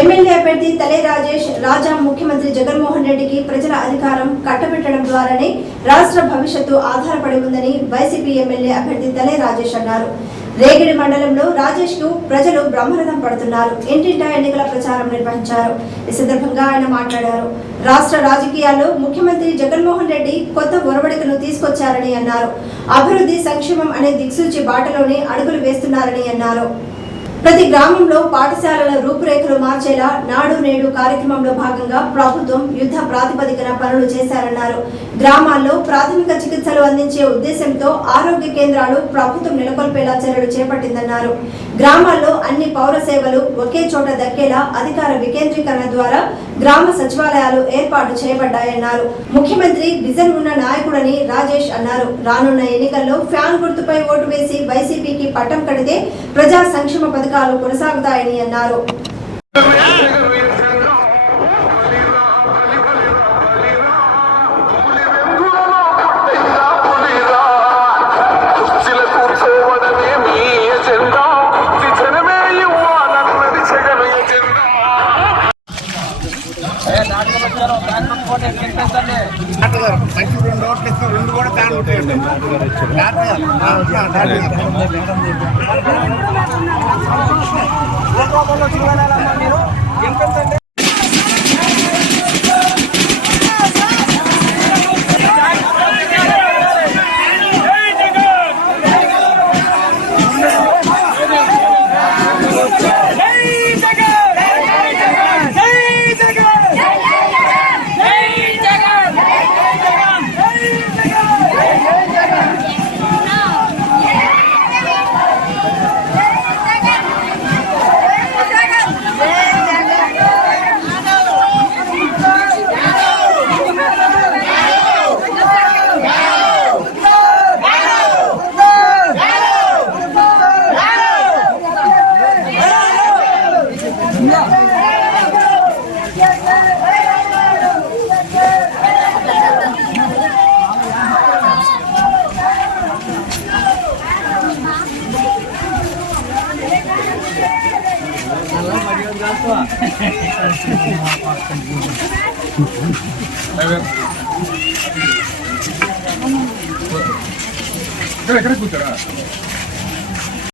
MLA అభ్యర్థి తలే రాజేష్ రాజా ముఖ్యమంత్రి జగన్మోహన్ రెడ్డికి ప్రజల అధికారం కట్టబెట్టడం ద్వారానే రాష్ట్ర భవిష్యత్తు ఆధారపడి ఉందని వైసీపీ ఎమ్మెల్యే అభ్యర్థి తలే రాజేష్ అన్నారు. రేగిడి మండలంలో రాజేష్ కు ప్రజలు బ్రహ్మరథం పడుతున్నారు. ఇంటింటా ఎన్నికల ప్రచారం నిర్వహించారు. ఈ సందర్భంగా ఆయన మాట్లాడారు. రాష్ట్ర రాజకీయాల్లో ముఖ్యమంత్రి జగన్మోహన్ రెడ్డి కొత్త ఒరవడికను తీసుకొచ్చారని అన్నారు. అభివృద్ధి సంక్షేమం అనే దిక్సూచి బాటలోనే అడుగులు వేస్తున్నారని అన్నారు. ప్రతి గ్రామంలో పాఠశాలల రూపురేఖలు మార్చేలా నాడు నేడు కార్యక్రమంలో భాగంగా ప్రభుత్వం యుద్ధ ప్రాతిపదికన పనులు చేశారన్నారు. గ్రామాల్లో ప్రాథమిక చికిత్సలు అందించే ఉద్దేశంతో ఆరోగ్య కేంద్రాలు ప్రభుత్వం నెలకొల్పేలా చర్యలు చేపట్టిందన్నారు. గ్రామాల్లో అన్ని పౌర సేవలు ఒకే చోట దక్కేలా అధికార వికేంద్రీకరణ ద్వారా గ్రామ సచివాలయాలు ఏర్పాటు చేయబడ్డాయన్నారు. ముఖ్యమంత్రి విజన్ ఉన్న నాయకుడని రాజేష్ అన్నారు. రానున్న ఎన్నికల్లో ఫ్యాన్ గుర్తుపై ఓటు వేసి వైసీపీకి పట్టం కడితే ప్రజా సంక్షేమ పథకాలు కొనసాగుతాయని అన్నారు. మంచి 2 ఓట్లు ఇస్తాం, 2 కూడా ఫ్యాన్ ఉంటాయండి. ఎక్కడ కూర్చోరా